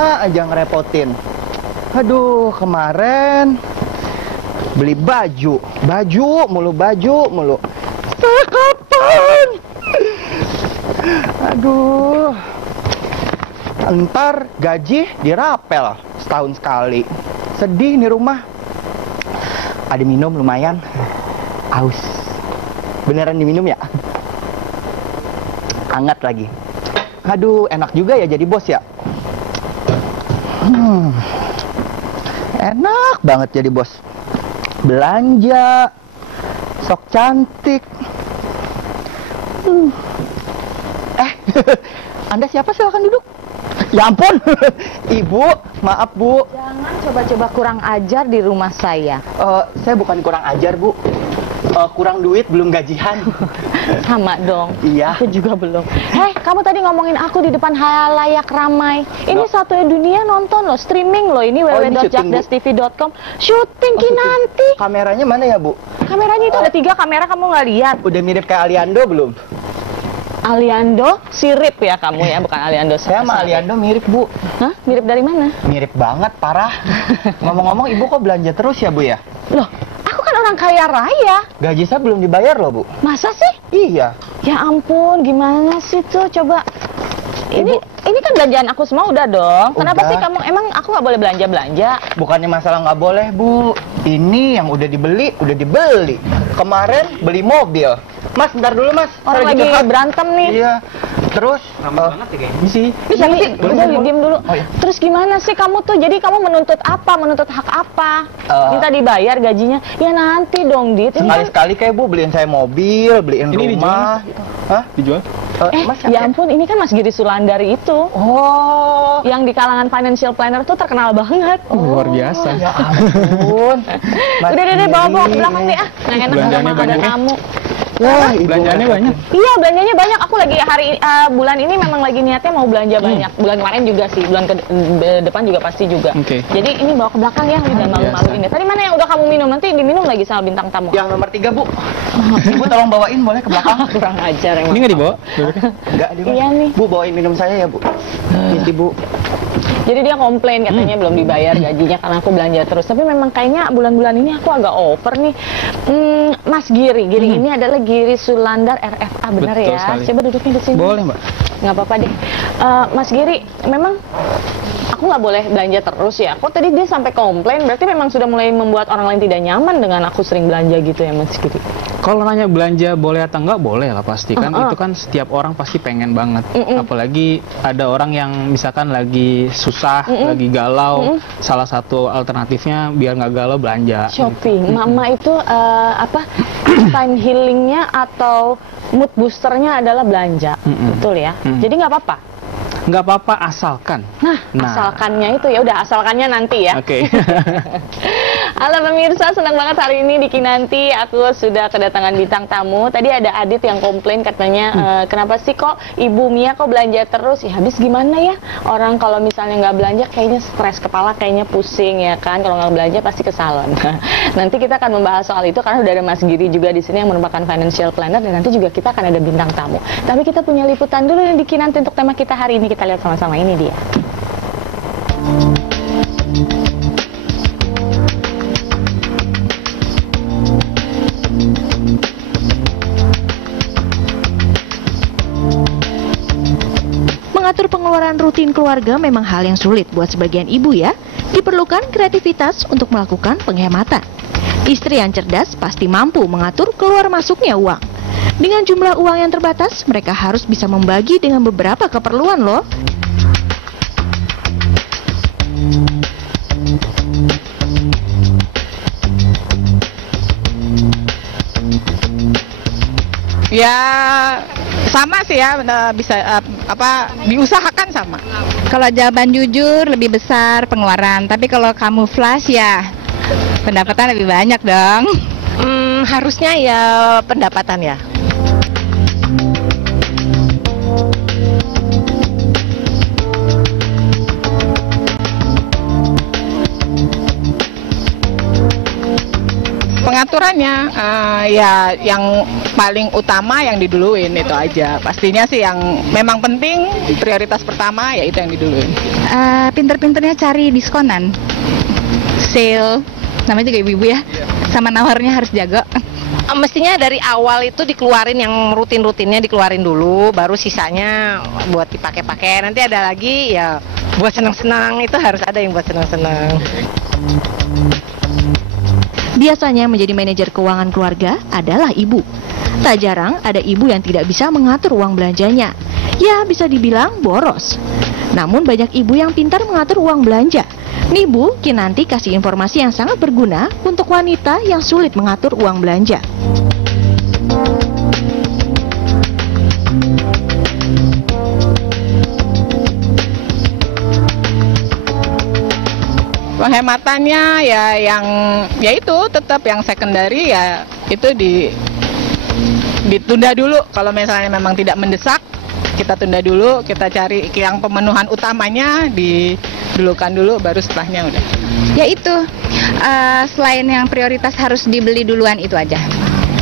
aja ngerepotin. Aduh, kemarin beli baju mulu. Saya kapan? Aduh. Ntar gaji dirapel setahun sekali. Sedih nih rumah. Ada minum lumayan. Aus. Beneran diminum ya? Hangat lagi. Aduh, enak juga ya jadi bos ya. Enak banget jadi bos. Belanja, sok cantik. Anda siapa? Silakan duduk. Ya ampun, Ibu, maaf Bu. Jangan coba-coba kurang ajar di rumah saya. Saya bukan kurang ajar Bu. Kurang duit, belum gajian. Sama dong. Iya. Aku juga belum. Hei, kamu tadi ngomongin aku di depan halayak ramai. Ini satu dunia nonton loh, streaming loh. Ini www.jakdastv.com. Syuting Kinanti. Kameranya mana ya Bu? Kameranya itu ada 3 kamera, kamu nggak lihat? Udah mirip kayak Aliando belum? Aliando sirip ya kamu ya, bukan Aliando. Saya sama Aliando mirip Bu. Hah? Mirip dari mana? Mirip banget, parah. Ngomong-ngomong, Ibu kok belanja terus ya Bu ya? Loh, aku kan orang kaya raya. Gaji saya belum dibayar loh Bu. Masa sih? Iya. Ya ampun, gimana sih tuh? Coba. Ini kan belanjaan aku semua udah dong. Kenapa Udah. sih kamu? Emang aku nggak boleh belanja-belanja? Bukannya masalah nggak boleh Bu. Ini yang udah dibeli. Kemarin beli mobil. Mas, bentar dulu Mas. Orang Saya lagi curhat. berantem nih. Iya. Terus banget ya kayaknya sih. Bisa sih? Udah diem dulu. Oh, iya. Terus gimana sih kamu tuh? Jadi kamu menuntut apa? Menuntut hak apa? Minta dibayar gajinya? Ya nanti dong, Dit. Ini kan- Sekali-sekali kayak Bu beliin saya mobil, beliin Ini rumah. Hah? Dijual? Mas, ya ampun, ini kan Mas Giri Sulandari itu. Oh. Yang di kalangan financial planner tuh terkenal banget. Luar biasa. Ya ampun. Mas Udah, bawa ke Giri. belakang deh ah. Nggak enak Belanjaannya sama ada banyak ya? tamu. Wah, Ibu Belanjaannya banyak. Iya, belanjanya banyak. Aku lagi bulan ini memang lagi niatnya mau belanja banyak. Bulan kemarin juga sih, bulan ke depan juga pasti juga. Oke. Jadi ini bawa ke belakang ya, udah malu-maluin ya. Tadi mana yang udah kamu minum? Nanti diminum lagi sama bintang tamu. Yang nomor 3 Bu. Ibu tolong bawain boleh ke belakang? Kurang ajar emang. Ini nggak dibawa? Enggak, di Iya nih. Bu bawain minum saya ya Bu. Ini Bu. Jadi dia komplain katanya belum dibayar gajinya karena aku belanja terus. Tapi memang kayaknya bulan-bulan ini aku agak over nih. Mas Giri ini adalah Giri Sulandar RFA, benar Betul ya? sekali. Coba duduknya di sini. Boleh, Mbak. Nggak apa-apa deh. Mas Giri, memang aku nggak boleh belanja terus ya. Kok tadi dia sampai komplain? Berarti memang sudah mulai membuat orang lain tidak nyaman dengan aku sering belanja gitu ya, Mas Giri? Kalau nanya belanja boleh atau enggak, boleh lah pasti kan. Itu kan setiap orang pasti pengen banget. Apalagi ada orang yang misalkan lagi susah, lagi galau. Salah satu alternatifnya biar nggak galau belanja. Shopping. Mama itu time healingnya atau mood boosternya adalah belanja. Betul ya? Jadi nggak apa-apa? Nggak apa-apa asalkan. Nah, asalkannya itu ya udah, asalkannya nanti ya. Oke. Halo pemirsa, senang banget hari ini di Kinanti aku sudah kedatangan bintang tamu. Tadi ada Adit yang komplain katanya, kenapa sih kok Ibu Mia kok belanja terus? Ya habis gimana ya? Orang kalau misalnya nggak belanja kayaknya stres kepala, kayaknya pusing ya kan. Kalau nggak belanja pasti ke salon. Nanti kita akan membahas soal itu karena udah ada Mas Giri juga di sini yang merupakan financial planner, dan nanti juga kita akan ada bintang tamu. Tapi kita punya liputan dulu yang di Kinanti untuk tema kita hari ini. Kita lihat sama-sama, ini dia. Mengatur pengeluaran rutin keluarga memang hal yang sulit buat sebagian ibu ya. Diperlukan kreativitas untuk melakukan penghematan. Istri yang cerdas pasti mampu mengatur keluar masuknya uang. Dengan jumlah uang yang terbatas, mereka harus bisa membagi dengan beberapa keperluan loh. Ya sama sih ya, bisa diusahakan sama. Kalau jawaban jujur lebih besar pengeluaran, tapi kalau kamuflas ya pendapatan lebih banyak dong. Harusnya ya pendapatan ya. pengaturannya ya yang paling utama yang diduluin itu aja. Pastinya sih yang memang penting prioritas pertama ya itu yang diduluin. Pinter-pinternya cari diskonan, sale, namanya juga ibu-ibu ya, sama nawarnya harus jaga. Mestinya dari awal itu dikeluarin yang rutin-rutinnya dikeluarin dulu, baru sisanya buat dipakai-pakai. Nanti ada lagi ya buat senang-senang, itu harus ada yang buat senang-senang. Biasanya menjadi manajer keuangan keluarga adalah ibu. Tak jarang ada ibu yang tidak bisa mengatur uang belanjanya. Ya, bisa dibilang boros. Namun banyak ibu yang pintar mengatur uang belanja. Nih Bu, Kinanti kasih informasi yang sangat berguna untuk wanita yang sulit mengatur uang belanja. Penghematannya ya itu tetap yang secondary ya itu ditunda dulu. Kalau misalnya memang tidak mendesak, kita tunda dulu, kita cari yang pemenuhan utamanya didulukan dulu, baru setelahnya udah. Ya itu, selain yang prioritas harus dibeli duluan itu aja.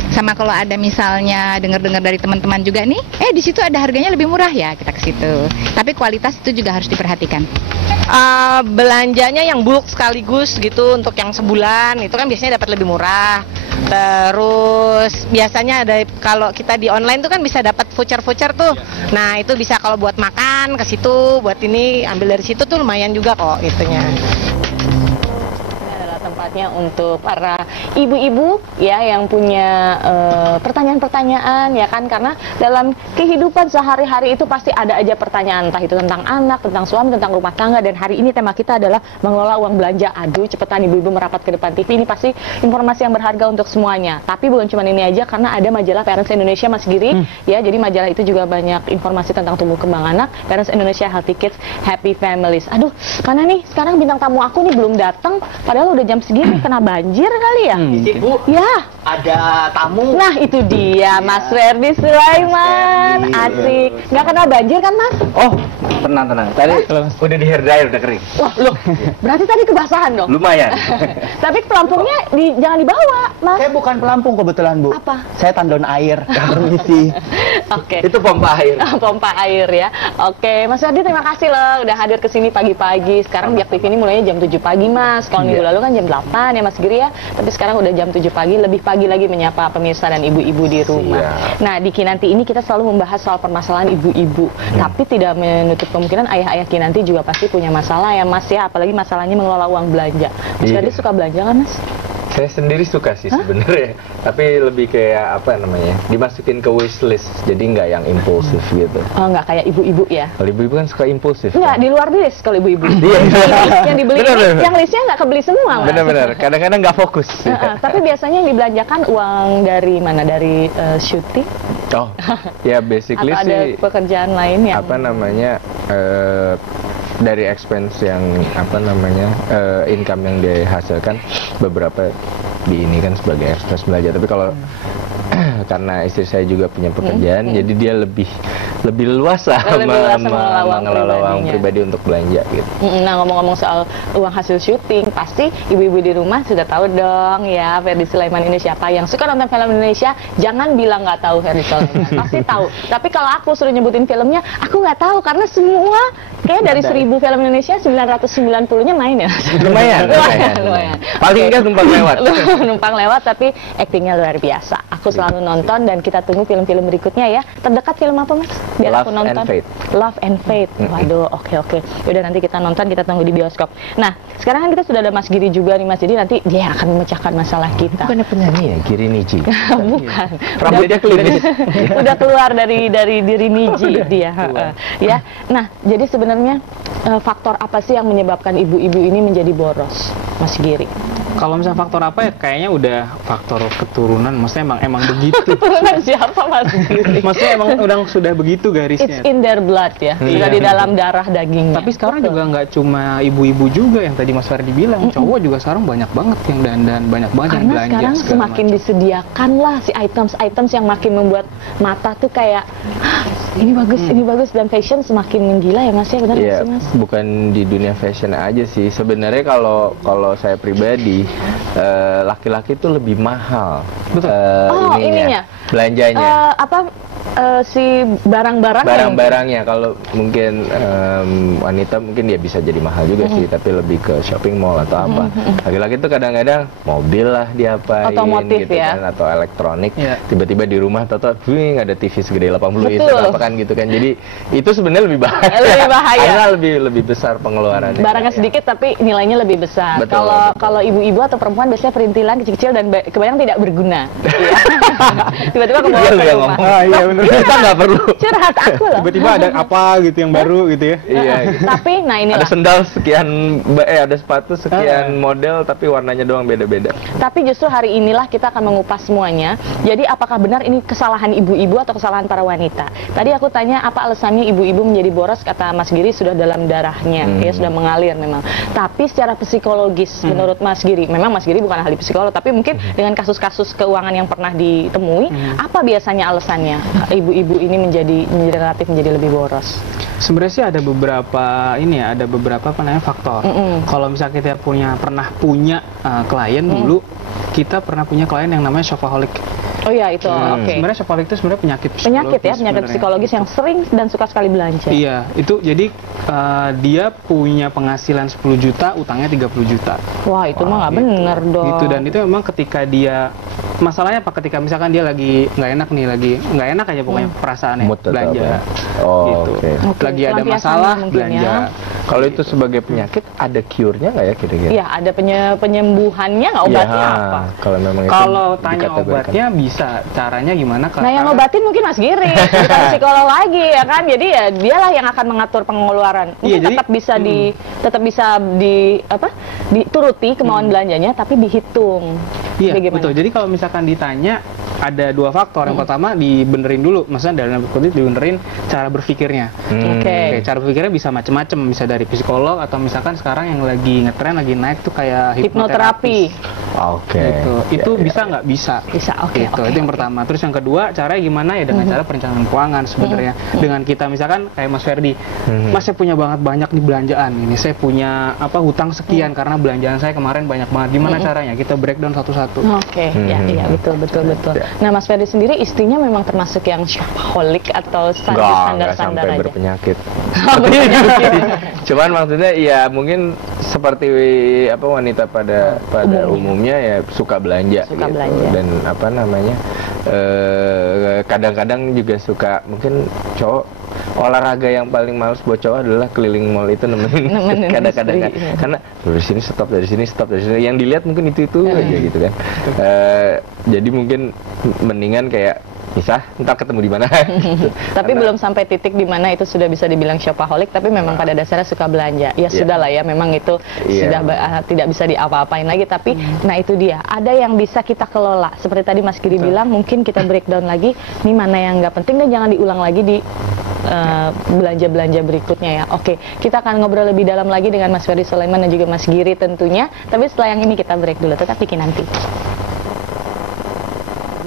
Sama kalau ada misalnya dengar-dengar dari teman-teman juga nih, di situ ada harganya lebih murah ya, kita ke situ. Tapi kualitas itu juga harus diperhatikan. Belanjanya yang bulk sekaligus gitu untuk yang sebulan itu kan biasanya dapat lebih murah. Terus biasanya ada kalau kita di online tuh kan bisa dapat voucher-voucher tuh. Nah, itu bisa kalau buat makan ke situ, buat ini ambil dari situ tuh lumayan juga kok itunya. Tempatnya untuk para ibu-ibu ya yang punya pertanyaan-pertanyaan ya kan, karena dalam kehidupan sehari-hari itu pasti ada aja pertanyaan, entah itu tentang anak, tentang suami, tentang rumah tangga. Dan hari ini tema kita adalah mengelola uang belanja. Aduh, cepetan ibu-ibu merapat ke depan TV, ini pasti informasi yang berharga untuk semuanya. Tapi bukan cuma ini aja, karena ada majalah Parents Indonesia Mas Giri ya, jadi majalah itu juga banyak informasi tentang tumbuh kembang anak. Parents Indonesia, Healthy Kids, Happy Families. Aduh, karena nih sekarang bintang tamu aku nih belum datang, padahal udah jam segini, kena banjir kali ya? Bu, Ya, ada tamu. nah itu dia Mas Ferdi Sulaiman. Asik. Nggak kena banjir kan Mas? Oh, tenang. Tadi udah di hair dryer, udah kering. Wah, loh, berarti tadi kebasahan dong? Lumayan. Tapi pelampungnya jangan dibawa, Mas. Saya bukan pelampung kebetulan, Bu. Apa? Saya tandon air. Permisi. Oke. Itu pompa air. Pompa air ya. Oke, Mas Ferdi terima kasih loh udah hadir ke sini pagi-pagi. Sekarang Biak TV ini mulainya jam 7 pagi, Mas. Kalau minggu lalu kan jam 8 ya Mas Giri ya. Tapi sekarang udah jam 7 pagi, lebih pagi lagi menyapa pemirsa dan ibu-ibu di rumah. Nah, di Kinanti ini kita selalu membahas soal permasalahan ibu-ibu. Tapi tidak menutup kemungkinan ayah-ayah Kinanti juga pasti punya masalah ya Mas ya. Apalagi masalahnya mengelola uang belanja. Mas Ferdi suka belanja kan Mas? Saya sendiri suka sih sebenarnya, tapi lebih kayak apa namanya, dimasukin ke wishlist, jadi nggak yang impulsif gitu. Oh, nggak kayak ibu-ibu ya? Kalau ibu-ibu kan suka impulsif. Nggak, kan? di luar list kalau ibu-ibu. Iya. Yang dibeli, Bener. yang listnya nggak kebeli semua Mas. Bener-bener, kadang-kadang nggak fokus. Tapi biasanya yang dibelanjakan uang dari mana? Dari syuting? Oh, ya basically Atau ada sih pekerjaan lain yang apa namanya dari expense yang apa namanya income yang dihasilkan, beberapa di ini kan sebagai expense belanja. Tapi kalau karena istri saya juga punya pekerjaan, jadi dia lebih luasa mengelola uang pribadi untuk belanja gitu. Nah, ngomong-ngomong soal uang hasil syuting, pasti ibu-ibu di rumah sudah tahu dong ya Ferdi Sulaiman ini siapa. Yang suka nonton film Indonesia jangan bilang nggak tahu Ferdi Sulaiman, pasti tahu. Tapi kalau aku suruh nyebutin filmnya, aku nggak tahu karena semua kayak dari 1000 film Indonesia 990-nya main ya. Lumayan. Paling enggak numpang lewat. Numpang lewat, tapi aktingnya luar biasa. Aku selalu nonton dan kita tunggu film-film berikutnya ya. Terdekat film apa Mas? Biar Love aku nonton. and Fate. Love and Fate. Waduh, oke. Udah nanti kita nonton, kita tunggu di bioskop. Nah, sekarang kan kita sudah ada Mas Giri juga nih Mas. Jadi nanti dia akan memecahkan masalah kita. Bukannya penyanyi ya, Giri Niji? Bukan. Rambutnya klinis. Udah keluar dari diri Niji dia. Ya. Nah, jadi sebenarnya faktor apa sih yang menyebabkan ibu-ibu ini menjadi boros, Mas Giri? Kalau misalnya faktor apa ya, kayaknya udah faktor keturunan. Maksudnya emang begitu. Keturunan siapa Mas Giri? Maksudnya emang udah sudah begitu garisnya. It's in their blood ya, sudah di dalam darah dagingnya. Tapi sekarang juga nggak cuma ibu-ibu juga yang tadi Mas Ferdi bilang, cowok juga sekarang banyak banget yang dandan, banyak banget yang karena belanja. sekarang semakin macam. disediakan lah si items yang makin membuat mata tuh kayak ini bagus dan fashion semakin menggila ya Mas ya, benar nggak Iya, sih Mas? bukan di dunia fashion aja sih. Sebenarnya kalau saya pribadi laki-laki itu lebih mahal. Betul. Ininya. Belanjanya. Si barang-barangnya. Barang-barangnya kalau mungkin wanita mungkin dia bisa jadi mahal juga sih, tapi lebih ke shopping mall atau apa. Laki-laki itu kadang-kadang mobil lah diapain Otomotif gitu ya. kan, atau elektronik. Iya. Tiba-tiba di rumah tahu ada TV segede 80 inch Betul. apa kan gitu kan. Jadi itu sebenarnya lebih bahaya. Lebih bahaya. Karena lebih besar pengeluarannya. Barangnya sedikit tapi nilainya lebih besar. Betul, Kalau betul. kalau ibu-ibu atau perempuan biasanya perintilan kecil-kecil dan kebanyakan tidak berguna. Iya. Tiba-tiba ke bawah Iya, lu ke yang rumah. ngomong. Iya benar. Kita nggak perlu. Curhat aku loh. Tiba-tiba ada apa gitu yang baru gitu ya. Iya. Gitu. Tapi nah Ada inilah. sendal sekian, ada sepatu sekian model, tapi warnanya doang beda-beda. Tapi justru hari inilah kita akan mengupas semuanya. Jadi apakah benar ini kesalahan ibu-ibu atau kesalahan para wanita? Tadi aku tanya apa alasannya ibu-ibu menjadi boros, kata Mas Giri sudah dalam darahnya, ya sudah mengalir memang. Tapi secara psikologis menurut Mas Giri, memang Mas Giri bukan ahli psikolog, tapi mungkin dengan kasus-kasus keuangan yang pernah ditemui, apa biasanya alasannya ibu-ibu ini relatif menjadi lebih boros? Sebenarnya sih ada beberapa faktor. Kalau misalnya kita pernah punya klien dulu, kita pernah punya klien yang namanya shopaholic. Oh ya itu, oke. Sebenarnya shopaholic itu sebenarnya penyakit Penyakit ya, penyakit sebenarnya. psikologis yang sering dan suka sekali belanja. Iya, itu jadi dia punya penghasilan 10 juta, utangnya 30 juta. Wah itu mah nggak bener dong. Gitu, dan itu memang ketika dia, masalahnya apa, ketika misalkan dia lagi nggak enak aja pokoknya perasaannya Mood atau belanja. apa? Oh, Gitu. oke. Oke, Lagi ada pelampiasannya masalah mungkin belanja. ya. Kalau itu sebagai penyakit, ada cure-nya nggak ya kira-kira? Iya, ada penyembuhannya nggak, obatnya Ya, apa? Kalau memang itu Kalau tanya dikategorikan. obatnya bisa, caranya gimana? Nah yang ngobatin mungkin Mas Giri, bukan psikolog lagi ya kan. Jadi ya dialah yang akan mengatur pengeluaran. Mungkin Iya, jadi- tetap bisa dituruti kemauan belanjanya, tapi dihitung. Iya, Bagaimana? betul. Jadi kalau misalkan ditanya, ada dua faktor. Yang pertama dibenerin dulu, maksudnya dalam kutip dibenerin cara berpikirnya. Oke. Oke, cara berpikirnya bisa macam-macam, bisa dari psikolog atau misalkan sekarang yang lagi ngetren, lagi naik tuh kayak Hipnoterapi. Oke. Gitu. Itu Ya, bisa nggak? Bisa. Bisa, oke. Gitu. Itu yang pertama. Terus yang kedua, caranya gimana ya, dengan cara perencanaan keuangan sebenarnya. Dengan kita misalkan kayak Mas Ferdi, Mas saya punya banyak nih belanjaan. Ini saya punya hutang sekian karena belanjaan saya kemarin banyak banget. Gimana caranya? Kita breakdown satu-satu. Oke, iya betul. Nah Mas Ferdi sendiri istrinya memang termasuk yang shopaholic atau Nggak standar sampai aja? berpenyakit. Berpenyakit. Cuman maksudnya ya mungkin seperti wanita pada umumnya ya suka belanja Suka gitu. belanja. Dan kadang-kadang juga suka, mungkin cowok olahraga yang paling males buat cowok adalah keliling mall itu Nemenin kadang-kadang kan. istri, iya. Karena dari sini stop, dari sini stop, dari sini yang dilihat mungkin itu aja gitu kan. Jadi mungkin mendingan kayak misah, ntar ketemu di mana. Tapi belum sampai titik di mana itu sudah bisa dibilang shopaholic, tapi memang pada dasarnya suka belanja. Ya sudah lah ya, memang itu sudah tidak bisa diapa-apain lagi. Tapi nah itu dia, ada yang bisa kita kelola. Seperti tadi Mas Giri bilang, mungkin kita breakdown lagi, ini mana yang nggak penting dan jangan diulang lagi di belanja-belanja berikutnya ya. Oke, kita akan ngobrol lebih dalam lagi dengan Mas Ferdi Sulaiman dan juga Mas Giri tentunya. Tapi setelah yang ini kita break dulu, tetap di Kinanti.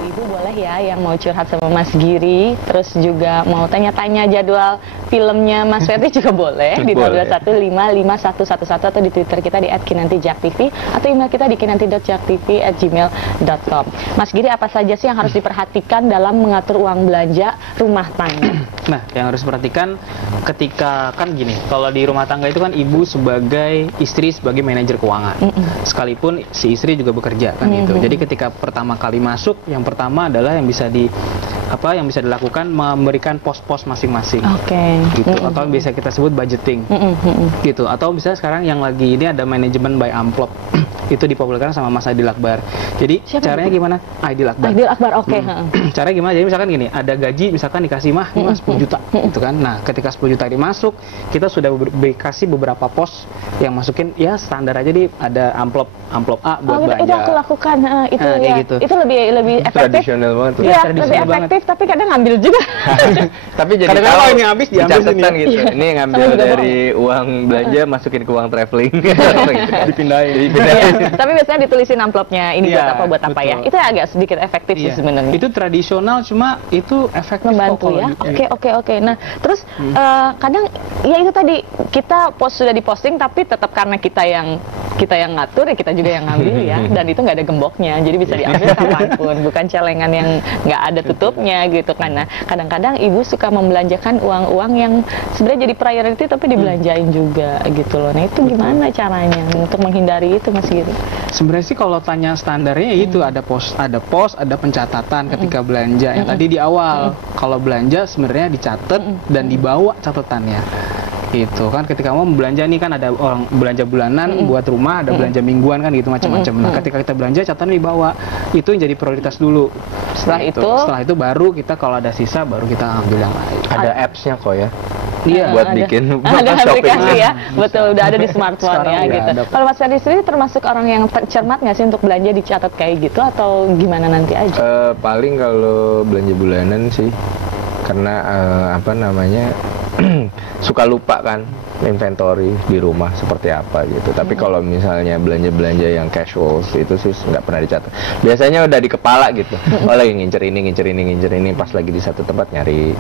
Ibu boleh ya yang mau curhat sama Mas Giri, terus juga mau tanya-tanya jadwal filmnya Mas Ferdi juga boleh di Boleh. 2155111 atau di Twitter kita di @kinanti_jaktv atau email kita di kinanti.jaktv@gmail.com. Mas Giri, apa saja sih yang harus diperhatikan dalam mengatur uang belanja rumah tangga? Nah, yang harus diperhatikan ketika, kan gini, kalau di rumah tangga itu kan ibu sebagai istri, sebagai manajer keuangan. Sekalipun si istri juga bekerja kan gitu. Jadi ketika pertama kali masuk, yang pertama adalah yang bisa dilakukan memberikan pos-pos masing-masing. Oke. Gitu, atau biasa kita sebut budgeting. Gitu. Atau bisa sekarang yang lagi ini ada manajemen by amplop. Itu dipopulerkan sama Mas Aidil Akbar. Jadi Siapa caranya itu? gimana? Aidil Akbar. Aidil Akbar, oke. Caranya gimana? Jadi misalkan gini, ada gaji misalkan dikasih mah 10 juta gitu kan. Nah, ketika 10 juta dimasuk, kita sudah dikasih beberapa pos yang masukin ya standar aja di ada amplop A buat belanja. Itu aku lakukan, itu Nah, ya. kayak gitu. Itu lebih efektif. Tradisional banget tuh. Iya, lebih tradisional banget. efektif, tapi kadang ngambil juga. Tapi jadi Kadang-kadang tahu kalau ini habis, diambil catatan sini. gitu. Ini ngambil Sama juga dari uang belanja masukin ke uang traveling. Dipindahin. Tapi biasanya ditulisin amplopnya ini Iya, buat apa ya. betul. Itu agak sedikit efektif sih Iya. sebenarnya. Itu tradisional, cuma itu efektif kok Membantu kalau ya. di- Oke. Nah, terus kadang ya itu tadi kita sudah diposting tapi tetap karena kita yang kita yang ngatur ya kita juga yang ngambil ya, dan itu nggak ada gemboknya, jadi bisa diambil kapanpun, bukan celengan yang nggak ada tutupnya gitu kan. Nah, kadang-kadang ibu suka membelanjakan uang-uang yang sebenarnya jadi priority tapi dibelanjain juga gitu loh. Nah, itu gimana caranya untuk menghindari itu, Mas Giri? Sebenarnya sih kalau tanya standarnya itu ada pos, ada pencatatan ketika belanja. Yang tadi di awal, kalau belanja sebenarnya dicatat dan dibawa catatannya. Itu kan ketika mau belanja nih kan ada orang belanja bulanan buat rumah, ada belanja mingguan kan gitu macam-macam. Nah, ketika kita belanja catatan dibawa. Itu yang jadi prioritas dulu. Setelah itu baru kita kalau ada sisa baru kita ambil yang lain. Ada apps-nya kok ya. Iya, buat bikin ada shopping. aplikasi ya, betul, udah ada di smartphone Sekarang ya udah gitu. ada. Kalau Mas Ferdi sendiri termasuk orang yang cermat nggak sih untuk belanja dicatat kayak gitu atau gimana nanti aja? Paling kalau belanja bulanan sih, karena apa namanya suka lupa kan inventory di rumah seperti apa gitu. Tapi kalau misalnya belanja-belanja yang casual itu sih nggak pernah dicatat. Biasanya udah di kepala gitu. Oh, lagi ngincer ini, pas lagi di satu tempat nyari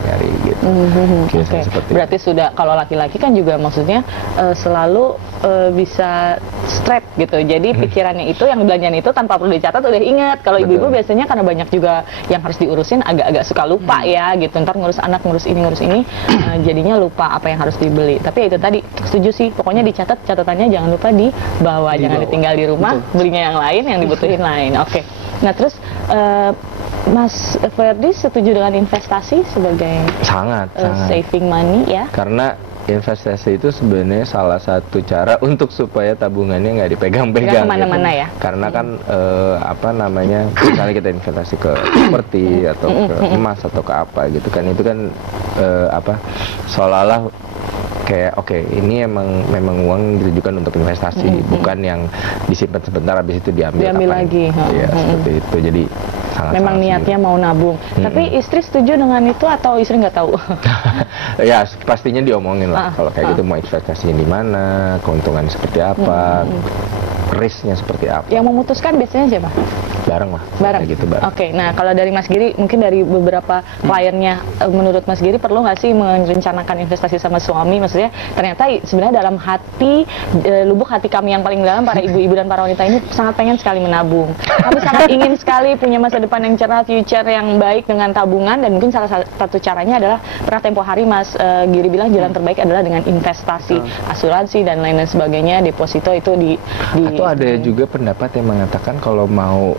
gitu. Biasanya seperti Berarti sudah, kalau laki-laki kan juga maksudnya selalu bisa straight gitu. Jadi pikirannya itu, yang belanjaan itu tanpa perlu dicatat udah ingat. Kalau ibu-ibu biasanya karena banyak juga yang harus diurusin, agak-agak suka lupa ya gitu. Ntar ngurus anak, ngurus ini, jadinya lupa apa yang harus dibeli. Tapi itu tadi setuju sih, pokoknya dicatat, catatannya jangan lupa dibawa, jangan ditinggal di rumah. Belinya yang lain, yang dibutuhin lain. Oke. Nah, terus Mas Ferdi setuju dengan investasi sebagai sangat saving money ya? Karena investasi itu sebenarnya salah satu cara untuk supaya tabungannya nggak dipegang-pegang kemana-mana gitu. ya? Karena kan apa namanya, misalnya kita investasi ke properti atau ke emas atau ke apa gitu kan, itu kan apa, seolah-olah kayak oke, ini memang uang ditujukan untuk investasi, bukan yang disimpan sebentar habis itu diambil lagi. Iya, seperti itu. Jadi memang niatnya mau nabung. Tapi istri setuju dengan itu atau istri nggak tahu? Ya, pastinya diomongin lah. Kalau kayak gitu mau investasinya di mana, keuntungan seperti apa, risknya seperti apa. Yang memutuskan biasanya siapa? Bareng lah. Bareng. Gitu, bareng. Oke, nah kalau dari Mas Giri, mungkin dari beberapa kliennya, menurut Mas Giri perlu nggak sih merencanakan investasi sama suami? Maksudnya ternyata sebenarnya dalam hati, lubuk hati kami yang paling dalam, para ibu-ibu dan para wanita ini sangat pengen sekali menabung. Kami sangat ingin sekali punya masa depan yang cerah, future yang baik dengan tabungan, dan mungkin salah satu caranya adalah pernah tempo hari Mas Giri bilang jalan terbaik adalah dengan investasi, asuransi dan lain-lain sebagainya, deposito itu Atau ada juga pendapat yang mengatakan kalau mau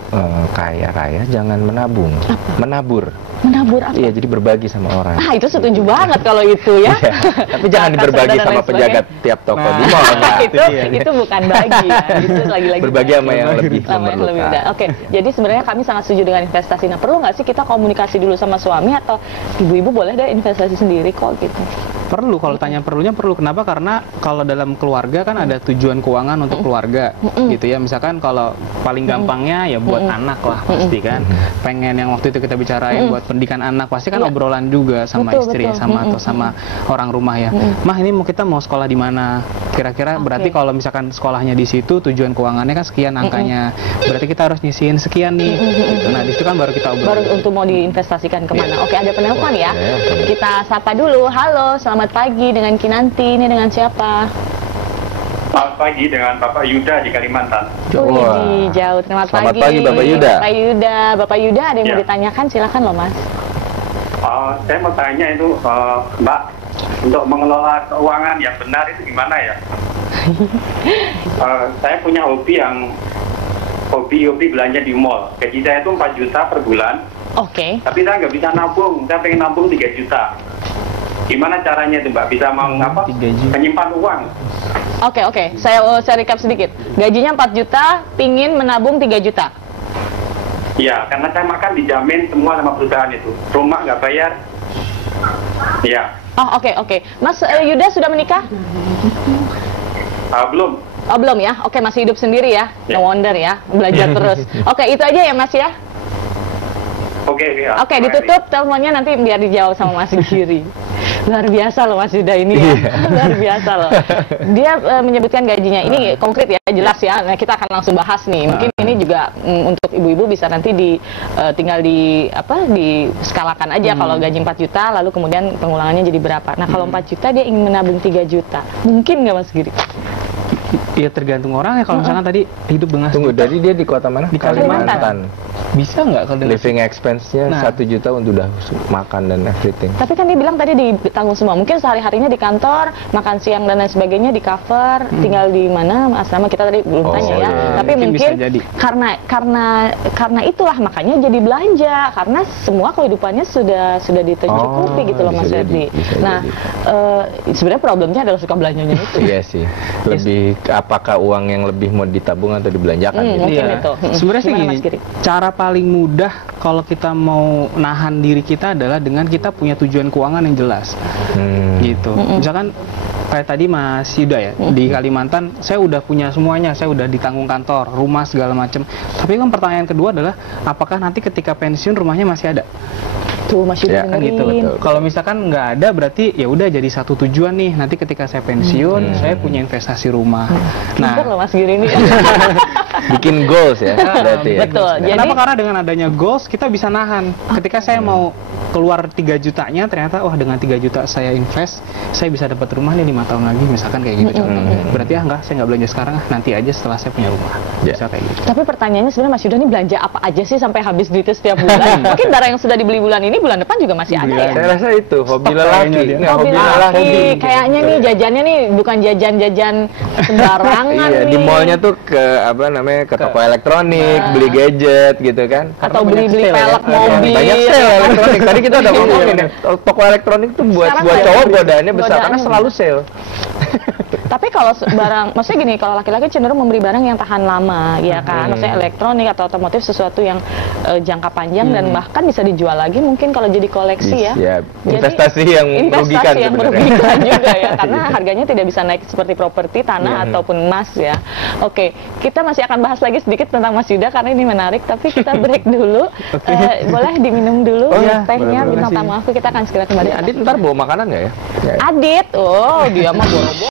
kaya raya jangan menabung, menabur. Menabur apa? Iya, jadi berbagi sama orang. Ah, itu setuju banget kalau itu ya. Tapi jangan berbagi sama penjaga tiap toko di mall. Itu bukan bagi ya. Itu lagi-lagi berbagi sama yang lebih memerlukan. Oke, jadi sebenarnya kami sangat setuju dengan investasi. Nah, perlu nggak sih kita komunikasi dulu sama suami, atau ibu-ibu boleh deh investasi sendiri kok gitu? Perlu, kalau tanya perlunya perlu. Kenapa? Karena kalau dalam keluarga kan ada tujuan keuangan untuk keluarga gitu ya. Misalkan kalau paling gampangnya ya buat anak lah pasti kan. Pengen yang waktu itu kita bicarain buat pendidikan anak, pasti kan obrolan juga sama istri sama atau sama orang rumah ya. Mah, ini kita mau sekolah di mana? Kira-kira berarti kalau misalkan sekolahnya di situ, tujuan keuangannya kan sekian angkanya. Berarti kita harus nyisihin sekian nih. Gitu. Nah, di situ kan baru kita obrolin. Baru untuk mau diinvestasikan kemana? Oke, ada penelpon ya. Kita sapa dulu. Halo, selamat pagi dengan Kinanti. Ini dengan siapa? Selamat pagi dengan Bapak Yuda di Kalimantan. Wih, jauh. Selamat pagi Bapak Yuda. Bapak Yuda, ada yang mau ditanyakan? Silakan loh, Mas. Saya mau tanya itu, Mbak, untuk mengelola keuangan yang benar itu gimana ya? Saya punya hobi belanja di mall. Gaji saya itu 4 juta per bulan. Oke. Tapi saya nggak bisa nabung. Saya pengen nabung 3 juta. Gimana caranya itu, Mbak? Bisa menyimpan uang? Oke. Saya recap sedikit. Gajinya 4 juta, pingin menabung 3 juta. Iya, karena saya makan dijamin semua sama perusahaan itu. Rumah nggak bayar. Iya. Oh, oke. Mas Yuda sudah menikah? Belum. Oh, belum ya? Oke, masih hidup sendiri ya? No wonder ya, belajar terus. Oke, itu aja ya, Mas ya? Oke, ditutup teleponnya, nanti biar dijawab sama Mas Giri. Luar biasa loh Mas Yuda ini ya. Luar biasa loh. Dia menyebutkan gajinya. Ini konkret ya, jelas ya. Nah, kita akan langsung bahas nih. Mungkin ini juga untuk ibu-ibu bisa nanti tinggal diskalakan aja kalau gaji 4 juta lalu kemudian pengulangannya jadi berapa. Nah, kalau 4 juta dia ingin menabung 3 juta. Mungkin nggak Mas Giri? Ya tergantung orang ya. Kalau misalkan tadi hidup dengan Tunggu, dari dia di kota mana? Di Kalimantan. Bisa nggak kalau dengan Living expense-nya Nah. 1 juta untuk udah makan dan everything. Tapi kan dia bilang tadi ditanggung semua. Mungkin sehari-harinya di kantor, makan siang dan lain sebagainya di cover. Tinggal di mana asrama kita tadi belum Oh, tanya ya. iya. Tapi Mungkin mungkin bisa jadi. karena itulah makanya jadi belanja karena semua kehidupannya sudah ditercukupi Oh, gitu loh Mas bisa jadi, Ferdi. bisa Nah, sebenarnya problemnya adalah suka belanjanya itu. Iya sih. Lebih apakah uang yang lebih mau ditabung atau dibelanjakan gitu. Mungkin Iya. itu. Sebenarnya sih Gimana, gini, Mas Giri? cara paling mudah kalau kita mau nahan diri kita adalah dengan kita punya tujuan keuangan yang jelas. Gitu. Misalkan kayak tadi Mas Yuda ya, di Kalimantan saya udah punya semuanya, saya udah ditanggung kantor, rumah segala macam. Tapi kan pertanyaan kedua adalah apakah nanti ketika pensiun rumahnya masih ada? Tuh Mas Yuda Ya, kan dengerin. gitu, betul. Kalau misalkan nggak ada berarti ya udah jadi satu tujuan nih, nanti ketika saya pensiun saya punya investasi rumah. Pinter loh Mas Giri ini. Bikin goals ya berarti ya. Betul. Jadi Kenapa? Karena dengan adanya goals kita bisa nahan. Ketika saya mau keluar 3 jutanya, ternyata wah dengan 3 juta saya invest, saya bisa dapat rumah nih 5 tahun lagi, misalkan kayak gitu contohnya. Berarti enggak, saya nggak belanja sekarang, nanti aja setelah saya punya rumah. Ya. Bisa kayak gitu. tapi pertanyaannya sebenarnya Mas Yuda ini belanja apa aja sih sampai habis duitnya setiap bulan? Mungkin barang yang sudah dibeli bulan ini bulan depan juga masih ada ya. Saya rasa itu hobi Stok lelaki. kayaknya dia. Nggak, Hobi lelaki. laki, kayaknya nih jajannya nih bukan jajan-jajan sembarangan Iya, nih. di mallnya tuh ke apa namanya ke toko elektronik, beli gadget gitu kan. Atau beli-beli pelek mobil. Banyak sale elektronik. Tadi kita udah ngomongin ya. Toko elektronik tuh buat Sekarang buat banyak. cowok godaannya besar Godaannya karena selalu sale. Tapi kalau barang, maksudnya gini, kalau laki-laki cenderung membeli barang yang tahan lama, ya kan? Maksudnya elektronik atau otomotif sesuatu yang jangka panjang dan bahkan bisa dijual lagi mungkin kalau jadi koleksi ya. Ya, Jadi, investasi yang merugikan investasi yang sebenarnya. merugikan juga ya, karena harganya tidak bisa naik seperti properti, tanah ataupun emas ya. Oke, kita masih akan bahas lagi sedikit tentang Mas Yuda karena ini menarik, tapi kita break dulu. Boleh diminum dulu Oh, ya, tehnya boleh, bintang boleh. tamu aku, kita akan segera kembali. Adit ntar bawa makanan nggak ya? Adit, oh dia mah boro-boro.